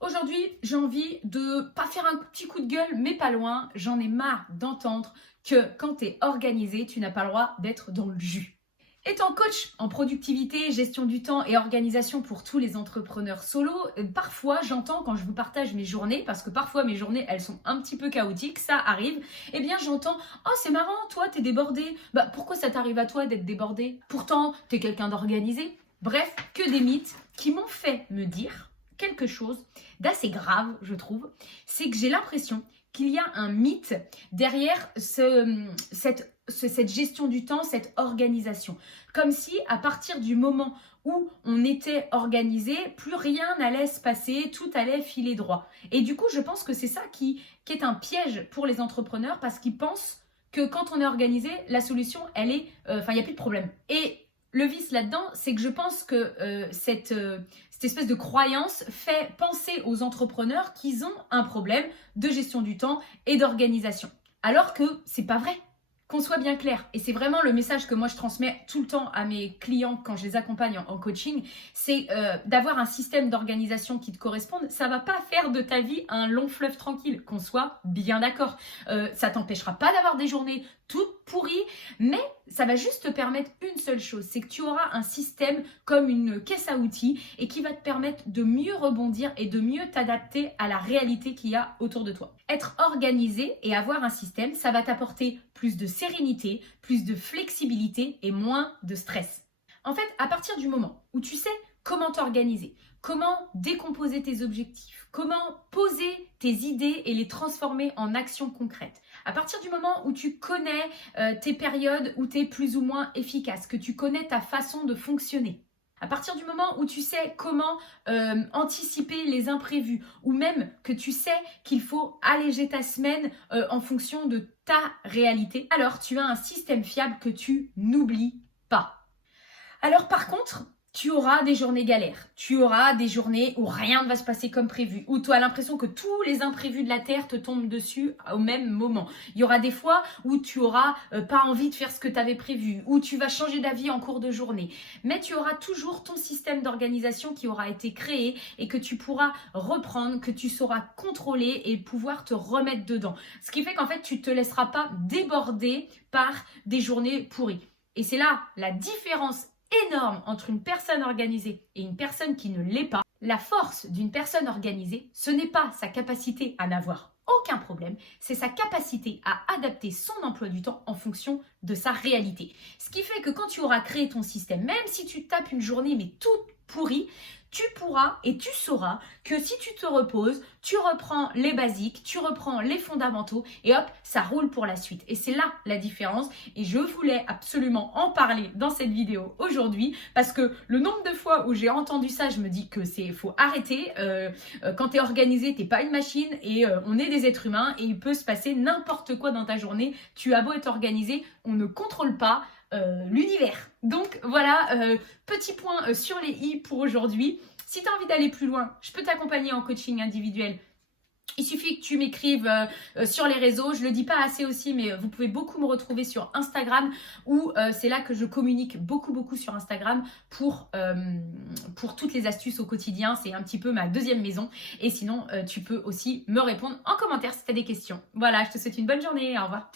Aujourd'hui, j'ai envie de pas faire un petit coup de gueule, mais pas loin. J'en ai marre d'entendre que quand tu es organisé, tu n'as pas le droit d'être dans le jus. Étant coach en productivité, gestion du temps et organisation pour tous les entrepreneurs solo, parfois j'entends quand je vous partage mes journées, parce que parfois mes journées elles sont un petit peu chaotiques, ça arrive, eh bien j'entends « Oh c'est marrant, toi t'es débordé, bah pourquoi ça t'arrive à toi d'être débordé? Pourtant t'es quelqu'un d'organisé ». Bref, que des mythes qui m'ont fait me dire quelque chose d'assez grave, je trouve, c'est que j'ai l'impression qu'il y a un mythe derrière cette gestion du temps, cette organisation. Comme si à partir du moment où on était organisé, plus rien n'allait se passer, tout allait filer droit. Et du coup, je pense que c'est ça qui est un piège pour les entrepreneurs parce qu'ils pensent que quand on est organisé, la solution, elle est, il n'y a plus de problème. Et le vice là-dedans, c'est que je pense que cette espèce de croyance fait penser aux entrepreneurs qu'ils ont un problème de gestion du temps et d'organisation. Alors que c'est pas vrai. Qu'on soit bien clair, et c'est vraiment le message que moi je transmets tout le temps à mes clients quand je les accompagne en coaching, c'est d'avoir un système d'organisation qui te corresponde. Ça va pas faire de ta vie un long fleuve tranquille, qu'on soit bien d'accord. Ça t'empêchera pas d'avoir des journées toutes pourries, mais ça va juste te permettre une seule chose, c'est que tu auras un système comme une caisse à outils et qui va te permettre de mieux rebondir et de mieux t'adapter à la réalité qu'il y a autour de toi. Être organisé et avoir un système, ça va t'apporter plus de sérénité, plus de flexibilité et moins de stress. En fait, à partir du moment où tu sais comment t'organiser, comment décomposer tes objectifs, comment poser tes idées et les transformer en actions concrètes, à partir du moment où tu connais tes périodes où tu es plus ou moins efficace, que tu connais ta façon de fonctionner, à partir du moment où tu sais comment anticiper les imprévus ou même que tu sais qu'il faut alléger ta semaine en fonction de ta réalité, alors tu as un système fiable que tu n'oublies pas. Alors par contre, tu auras des journées galères, tu auras des journées où rien ne va se passer comme prévu, où tu as l'impression que tous les imprévus de la Terre te tombent dessus au même moment. Il y aura des fois où tu auras pas envie de faire ce que tu avais prévu, où tu vas changer d'avis en cours de journée. Mais tu auras toujours ton système d'organisation qui aura été créé et que tu pourras reprendre, que tu sauras contrôler et pouvoir te remettre dedans. Ce qui fait qu'en fait, tu ne te laisseras pas déborder par des journées pourries. Et c'est là la différence énorme entre une personne organisée et une personne qui ne l'est pas. La force d'une personne organisée, ce n'est pas sa capacité à n'avoir aucun problème, c'est sa capacité à adapter son emploi du temps en fonction de sa réalité. Ce qui fait que quand tu auras créé ton système, même si tu tapes une journée mais toute pourrie, tu pourras et tu sauras que si tu te reposes, tu reprends les basiques, tu reprends les fondamentaux et hop, ça roule pour la suite. Et c'est là la différence et je voulais absolument en parler dans cette vidéo aujourd'hui parce que le nombre de fois où j'ai entendu ça, je me dis que faut arrêter. Quand tu es organisé, tu n'es pas une machine et on est des êtres humains et il peut se passer n'importe quoi dans ta journée. Tu as beau être organisé, on ne contrôle pas l'univers. Donc voilà, petit point sur les i pour aujourd'hui. Si tu as envie d'aller plus loin, je peux t'accompagner en coaching individuel. Il suffit que tu m'écrives sur les réseaux. Je ne le dis pas assez aussi, mais vous pouvez beaucoup me retrouver sur Instagram où c'est là que je communique beaucoup sur Instagram pour toutes les astuces au quotidien. C'est un petit peu ma deuxième maison. Et sinon, tu peux aussi me répondre en commentaire si tu as des questions. Voilà, je te souhaite une bonne journée. Au revoir.